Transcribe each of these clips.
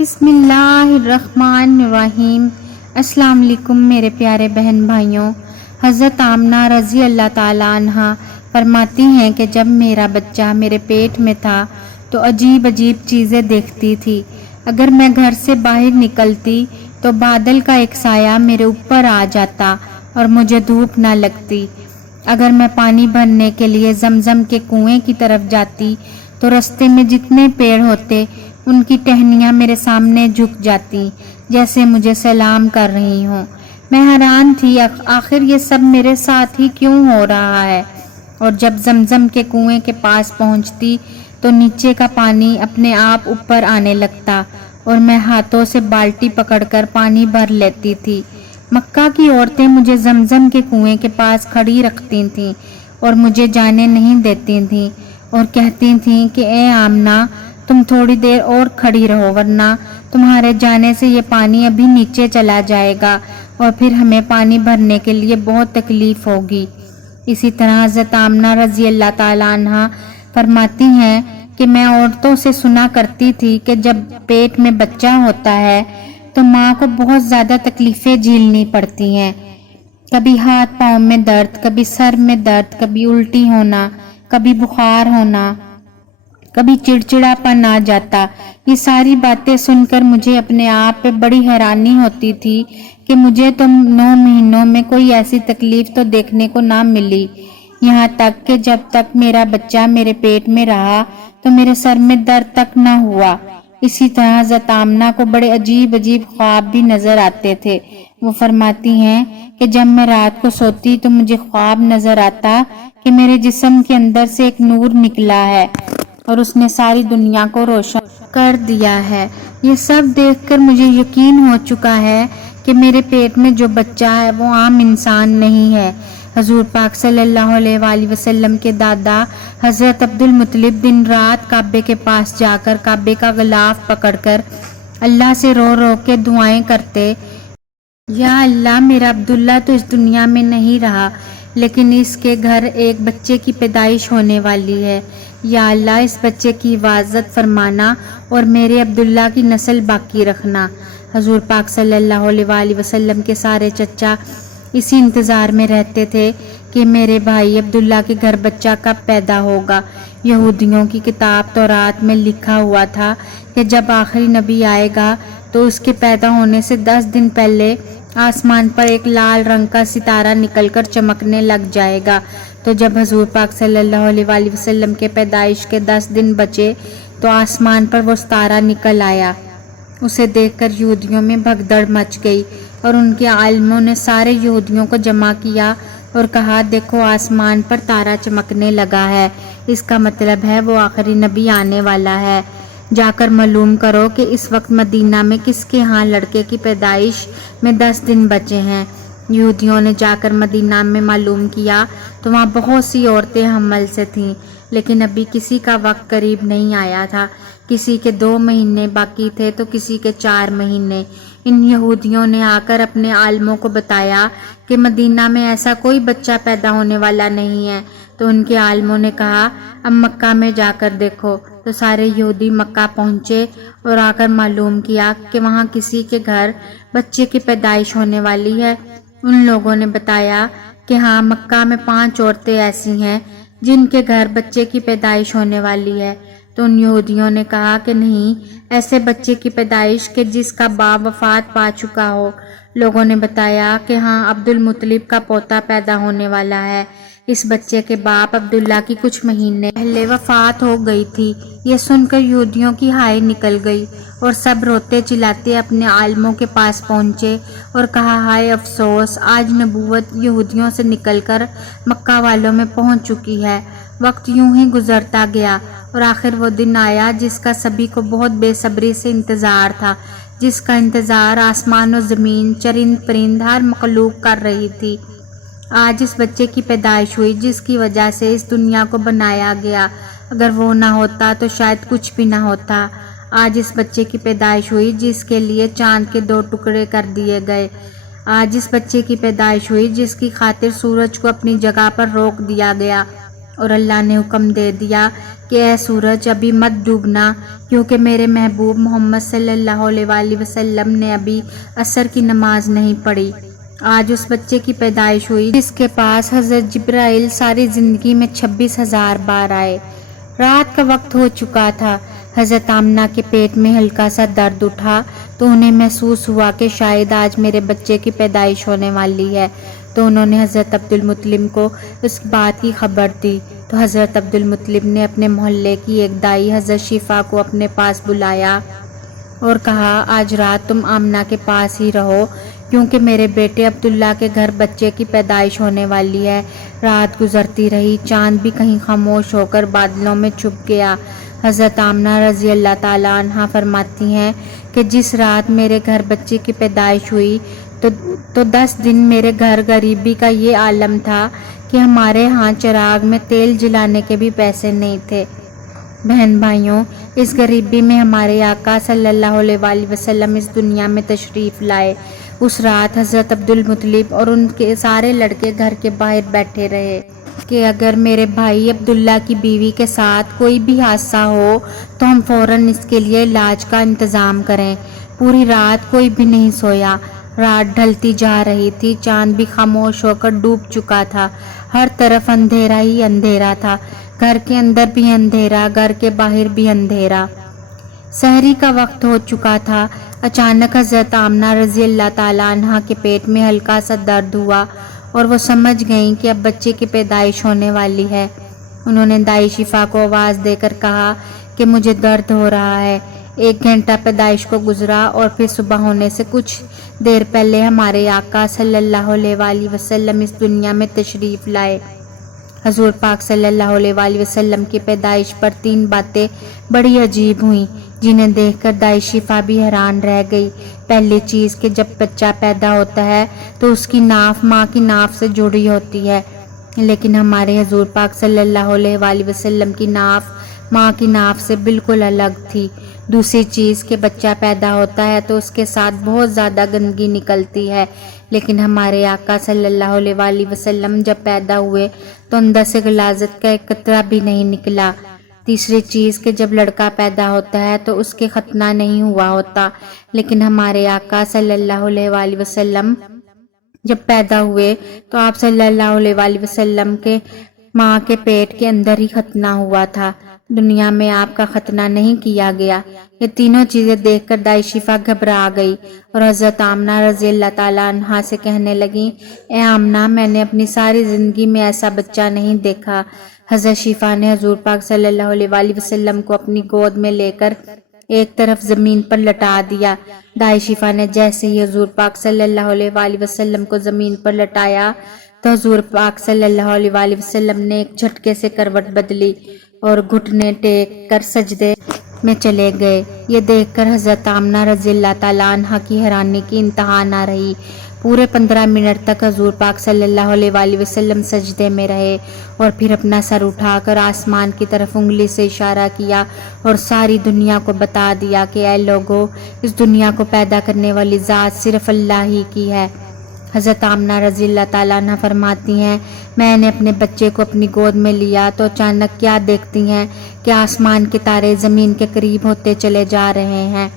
بسم اللہ الرحمن الرحیم۔ السلام علیکم میرے پیارے بہن بھائیوں۔ حضرت آمنہ رضی اللہ تعالیٰ عنہا فرماتی ہیں کہ جب میرا بچہ میرے پیٹ میں تھا تو عجیب عجیب چیزیں دیکھتی تھی۔ اگر میں گھر سے باہر نکلتی تو بادل کا ایک سایہ میرے اوپر آ جاتا اور مجھے دھوپ نہ لگتی۔ اگر میں پانی بھرنے کے لیے زمزم کے کنویں کی طرف جاتی تو رستے میں جتنے پیڑ ہوتے ان کی ٹہنیاں میرے سامنے جھک جاتی جیسے مجھے سلام کر رہی ہوں۔ میں حیران تھی آخر یہ سب میرے ساتھ ہی کیوں ہو رہا ہے۔ اور جب زمزم کے کنویں کے پاس پہنچتی تو نیچے کا پانی اپنے آپ اوپر آنے لگتا اور میں ہاتھوں سے بالٹی پکڑ کر پانی بھر لیتی تھی۔ مکہ کی عورتیں مجھے زمزم کے کنویں کے پاس کھڑی رکھتی تھیں اور مجھے جانے نہیں دیتی تھیں اور کہتی تھیں کہ اے آمنہ تم تھوڑی دیر اور کھڑی رہو ورنہ تمہارے جانے سے یہ پانی ابھی نیچے چلا جائے گا اور پھر ہمیں پانی بھرنے کے لیے بہت تکلیف ہوگی۔ اسی طرح حضرت آمنہ رضی اللہ تعالیٰ عنہا فرماتی ہیں کہ میں عورتوں سے سنا کرتی تھی کہ جب پیٹ میں بچہ ہوتا ہے تو ماں کو بہت زیادہ تکلیفیں جھیلنی پڑتی ہیں، کبھی ہاتھ پاؤں میں درد، کبھی سر میں درد، کبھی الٹی ہونا، کبھی بخار ہونا، کبھی چڑچڑا پن آ جاتا۔ یہ ساری باتیں سن کر مجھے اپنے آپ پہ بڑی حیرانی ہوتی تھی کہ مجھے تو 9 مہینوں میں کوئی ایسی تکلیف تو دیکھنے کو نہ ملی، یہاں تک کہ جب تک میرا بچہ میرے پیٹ میں رہا تو میرے سر میں درد تک نہ ہوا۔ اسی طرح حضرت آمنہ کو بڑے عجیب عجیب خواب بھی نظر آتے تھے۔ وہ فرماتی ہیں کہ جب میں رات کو سوتی تو مجھے خواب نظر آتا کہ میرے جسم کے اندر سے ایک نور نکلا ہے اور اس نے ساری دنیا کو روشن کر دیا ہے۔ یہ سب دیکھ کر مجھے یقین ہو چکا ہے کہ میرے پیٹ میں جو بچہ ہے وہ عام انسان نہیں ہے۔ حضور پاک صلی اللہ علیہ وآلہ وسلم کے دادا حضرت عبد المطلب دن رات کعبے کے پاس جا کر کعبے کا غلاف پکڑ کر اللہ سے رو رو کے دعائیں کرتے، یا اللہ میرا عبداللہ تو اس دنیا میں نہیں رہا لیکن اس کے گھر ایک بچے کی پیدائش ہونے والی ہے، یا اللہ اس بچے کی حفاظت فرمانا اور میرے عبداللہ کی نسل باقی رکھنا۔ حضور پاک صلی اللہ علیہ وآلہ وسلم کے سارے چچا اسی انتظار میں رہتے تھے کہ میرے بھائی عبداللہ کے گھر بچہ کب پیدا ہوگا۔ یہودیوں کی کتاب تورات میں لکھا ہوا تھا کہ جب آخری نبی آئے گا تو اس کے پیدا ہونے سے 10 دن پہلے آسمان پر ایک لال رنگ کا ستارہ نکل کر چمکنے لگ جائے گا۔ تو جب حضور پاک صلی اللہ علیہ وآلہ وسلم کے پیدائش کے 10 دن بچے تو آسمان پر وہ ستارہ نکل آیا۔ اسے دیکھ کر یہودیوں میں بھگدڑ مچ گئی اور ان کے عالموں نے سارے یہودیوں کو جمع کیا اور کہا دیکھو آسمان پر تارا چمکنے لگا ہے، اس کا مطلب ہے وہ آخری نبی آنے والا ہے، جا کر معلوم کرو کہ اس وقت مدینہ میں کس کے ہاں لڑکے کی پیدائش میں 10 دن بچے ہیں۔ یہودیوں نے جا کر مدینہ میں معلوم کیا تو وہاں بہت سی عورتیں حمل سے تھیں لیکن ابھی کسی کا وقت قریب نہیں آیا تھا، کسی کے 2 مہینے باقی تھے تو کسی کے 4 مہینے۔ ان یہودیوں نے آ کر اپنے عالموں کو بتایا کہ مدینہ میں ایسا کوئی بچہ پیدا ہونے والا نہیں ہے، تو ان کے عالموں نے کہا اب مکہ میں جا کر دیکھو۔ تو سارے یہودی مکہ پہنچے اور آ کر معلوم کیا کہ وہاں کسی کے گھر بچے کی پیدائش ہونے والی ہے۔ ان لوگوں نے بتایا کہ ہاں مکہ میں 5 عورتیں ایسی ہیں جن کے گھر بچے کی پیدائش ہونے والی ہے۔ تو ان یہودیوں نے کہا کہ نہیں، ایسے بچے کی پیدائش کہ جس کا باپ وفات پا چکا ہو۔ لوگوں نے بتایا کہ ہاں عبد المطلب کا پوتا پیدا ہونے والا ہے، اس بچے کے باپ عبداللہ کی کچھ مہینے پہلے وفات ہو گئی تھی۔ یہ سن کر یہودیوں کی ہائے نکل گئی اور سب روتے چلاتے اپنے عالموں کے پاس پہنچے اور کہا ہائے افسوس، آج نبوت یہودیوں سے نکل کر مکہ والوں میں پہنچ چکی ہے۔ وقت یوں ہی گزرتا گیا اور آخر وہ دن آیا جس کا سبھی کو بہت بے صبری سے انتظار تھا، جس کا انتظار آسمان و زمین، چرند پرند، ہر مخلوق کر رہی تھی۔ آج اس بچے کی پیدائش ہوئی جس کی وجہ سے اس دنیا کو بنایا گیا، اگر وہ نہ ہوتا تو شاید کچھ بھی نہ ہوتا۔ آج اس بچے کی پیدائش ہوئی جس کے لیے چاند کے 2 ٹکڑے کر دیے گئے۔ آج اس بچے کی پیدائش ہوئی جس کی خاطر سورج کو اپنی جگہ پر روک دیا گیا۔ اور اللہ نے حکم دے دیا کہ اے سورج ابھی مت ڈوبنا، کیونکہ میرے محبوب محمد صلی اللہ علیہ وآلہ وسلم نے ابھی عصر کی نماز نہیں پڑھی۔ آج اس بچے کی پیدائش ہوئی جس کے پاس حضرت جبرائیل ساری زندگی میں 26,000 بار آئے۔ رات کا وقت ہو چکا تھا۔ حضرت آمنہ کے پیٹ میں ہلکا سا درد اٹھا تو انہیں محسوس ہوا کہ شاید آج میرے بچے کی پیدائش ہونے والی ہے، تو انہوں نے حضرت عبدالمطلب کو اس بات کی خبر دی۔ تو حضرت عبدالمطلب نے اپنے محلے کی ایک دائی حضرت شفا کو اپنے پاس بلایا اور کہا آج رات تم آمنہ کے پاس ہی رہو، کیونکہ میرے بیٹے عبداللہ کے گھر بچے کی پیدائش ہونے والی ہے۔ رات گزرتی رہی، چاند بھی کہیں خاموش ہو کر بادلوں میں چھپ گیا۔ حضرت آمنہ رضی اللہ تعالیٰ عنہا فرماتی ہیں کہ جس رات میرے گھر بچے کی پیدائش ہوئی تو 10 دن میرے گھر غریبی کا یہ عالم تھا کہ ہمارے ہاں چراغ میں تیل جلانے کے بھی پیسے نہیں تھے۔ بہن بھائیوں، اس غریبی میں ہمارے آقا صلی اللہ علیہ وآلہ وسلم اس دنیا میں تشریف لائے۔ اس رات حضرت عبدالمطلب اور ان کے سارے لڑکے گھر کے باہر بیٹھے رہے کہ اگر میرے بھائی عبداللہ کی بیوی کے ساتھ کوئی بھی حادثہ ہو تو ہم فوراً اس کے لیے علاج کا انتظام کریں۔ پوری رات کوئی بھی نہیں سویا۔ رات ڈھلتی جا رہی تھی، چاند بھی خاموش ہو کر ڈوب چکا تھا، ہر طرف اندھیرا ہی اندھیرا تھا، گھر کے اندر بھی اندھیرا، گھر کے باہر بھی اندھیرا۔ سحری کا وقت ہو چکا تھا۔ اچانک حضرت آمنہ رضی اللہ تعالیٰ عنہا کے پیٹ میں ہلکا سا درد ہوا اور وہ سمجھ گئیں کہ اب بچے کی پیدائش ہونے والی ہے۔ انہوں نے دائی شفا کو آواز دے کر کہا کہ مجھے درد ہو رہا ہے۔ 1 گھنٹہ پیدائش کو گزرا اور پھر صبح ہونے سے کچھ دیر پہلے ہمارے آقا صلی اللہ علیہ وآلہ وسلم اس دنیا میں تشریف لائے۔ حضور پاک صلی اللہ علیہ وآلہ وسلم کی پیدائش پر 3 باتیں بڑی عجیب ہوئیں جنہیں دیکھ کر دائی شفا بھی حیران رہ گئی۔ پہلی چیز کہ جب بچہ پیدا ہوتا ہے تو اس کی ناف ماں کی ناف سے جڑی ہوتی ہے، لیکن ہمارے حضور پاک صلی اللہ علیہ وآلہ وسلم کی ناف ماں کی ناف سے بالکل الگ تھی۔ دوسری چیز کہ بچہ پیدا ہوتا ہے تو اس کے ساتھ بہت زیادہ گندگی نکلتی ہے، لیکن ہمارے آقا صلی اللہ علیہ وآلہ وسلم جب پیدا ہوئے تو اندر سے غلاظت کا ایک قطرہ بھی نہیں نکلا۔ تیسری چیز کہ جب لڑکا پیدا ہوتا ہے تو اس کے ختنہ نہیں ہوا ہوتا، لیکن ہمارے آقا صلی اللہ علیہ وآلہ وسلم جب پیدا ہوئے تو آپ صلی اللہ علیہ وآلہ وسلم کے ماں کے پیٹ کے اندر ہی ختنہ ہوا تھا، دنیا میں آپ کا ختنہ نہیں کیا گیا۔ یہ تینوں چیزیں دیکھ کر دائی شفا گھبرا گئی اور حضرت آمنہ رضی اللہ تعالیٰ عنہا سے کہنے لگیں اے آمنہ، میں نے اپنی ساری زندگی میں ایسا بچہ نہیں دیکھا۔ حضرت شفا نے حضور پاک صلی اللہ علیہ وآلہ وسلم کو اپنی گود میں لے کر ایک طرف زمین پر لٹا دیا۔ دائی شفا نے جیسے ہی حضور پاک صلی اللہ علیہ وآلہ وسلم کو زمین پر لٹایا تو حضور پاک صلی اللہ علیہ وآلہ وسلم نے ایک جھٹکے سے کروٹ بدلی اور گھٹنے ٹیک کر سجدے میں چلے گئے۔ یہ دیکھ کر حضرت آمنہ رضی اللہ تعالیٰ عنہا کی حیرانی کی انتہا نہ رہی۔ پورے 15 منٹ تک حضور پاک صلی اللہ علیہ وآلہ وسلم سجدے میں رہے اور پھر اپنا سر اٹھا کر آسمان کی طرف انگلی سے اشارہ کیا اور ساری دنیا کو بتا دیا کہ اے لوگو، اس دنیا کو پیدا کرنے والی ذات صرف اللہ ہی کی ہے۔ حضرت آمنہ رضی اللہ تعالیٰ عنہ فرماتی ہیں میں نے اپنے بچے کو اپنی گود میں لیا تو اچانک کیا دیکھتی ہیں کہ آسمان کے تارے زمین کے قریب ہوتے چلے جا رہے ہیں۔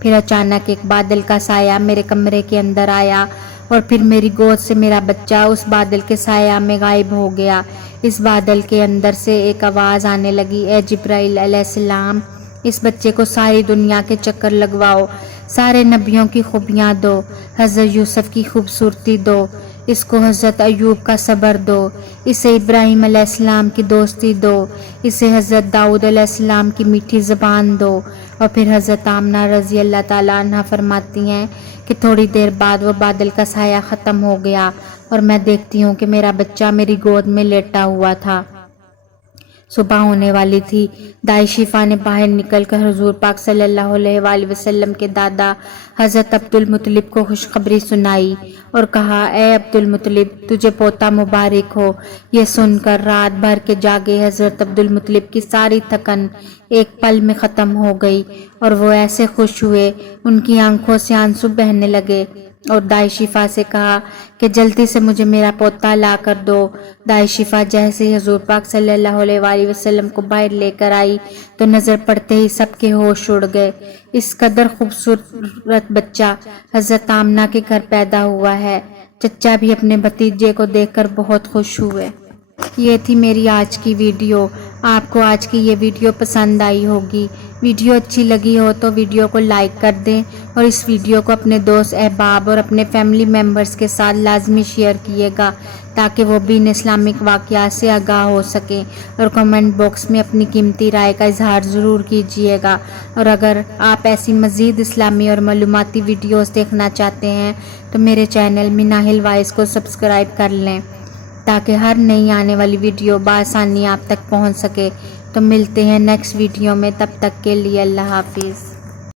پھر اچانک ایک بادل کا سایہ میرے کمرے کے اندر آیا اور پھر میری گود سے میرا بچہ اس بادل کے سایہ میں غائب ہو گیا۔ اس بادل کے اندر سے ایک آواز آنے لگی اے جبرائیل علیہ السلام، اس بچے کو ساری دنیا کے چکر لگواؤ، سارے نبیوں کی خوبیاں دو، حضرت یوسف کی خوبصورتی دو، اس کو حضرت ایوب کا صبر دو، اسے ابراہیم علیہ السلام کی دوستی دو، اسے حضرت داؤد علیہ السلام کی میٹھی زبان دو۔ اور پھر حضرت آمنہ رضی اللہ تعالیٰ عنہ فرماتی ہیں کہ تھوڑی دیر بعد وہ بادل کا سایہ ختم ہو گیا اور میں دیکھتی ہوں کہ میرا بچہ میری گود میں لیٹا ہوا تھا۔ صبح ہونے والی تھی۔ دائی شفا نے باہر نکل کر حضور پاک صلی اللہ علیہ وآلہ وسلم کے دادا حضرت عبدالمطلب کو خوشخبری سنائی اور کہا اے عبدالمطلب، تجھے پوتا مبارک ہو۔ یہ سن کر رات بھر کے جاگے حضرت عبدالمطلب کی ساری تھکن ایک پل میں ختم ہو گئی اور وہ ایسے خوش ہوئے ان کی آنکھوں سے آنسو بہنے لگے۔ اور دائی شفا سے کہا کہ جلدی سے مجھے میرا پوتا لا کر دو۔ دائی شفا جیسے ہی حضور پاک صلی اللہ علیہ وآلہ وسلم کو باہر لے کر آئی تو نظر پڑتے ہی سب کے ہوش اڑ گئے۔ اس قدر خوبصورت بچہ حضرت آمنہ کے گھر پیدا ہوا ہے۔ چچا بھی اپنے بھتیجے کو دیکھ کر بہت خوش ہوئے۔ یہ تھی میری آج کی ویڈیو۔ آپ کو آج کی یہ ویڈیو پسند آئی ہوگی۔ ویڈیو اچھی لگی ہو تو ویڈیو کو لائک کر دیں اور اس ویڈیو کو اپنے دوست احباب اور اپنے فیملی ممبرز کے ساتھ لازمی شیئر کیے گا تاکہ وہ بھی ان اسلامک واقعات سے آگاہ ہو سکیں، اور کمنٹ باکس میں اپنی قیمتی رائے کا اظہار ضرور کیجیے گا۔ اور اگر آپ ایسی مزید اسلامی اور معلوماتی ویڈیوز دیکھنا چاہتے ہیں تو میرے چینل مناہل وائس کو سبسکرائب کر لیں تاکہ ہر نئی آنے والی ویڈیو بآسانی آپ تک پہنچ سکے۔ تو ملتے ہیں نیکسٹ ویڈیو میں، تب تک کے لیے اللہ حافظ۔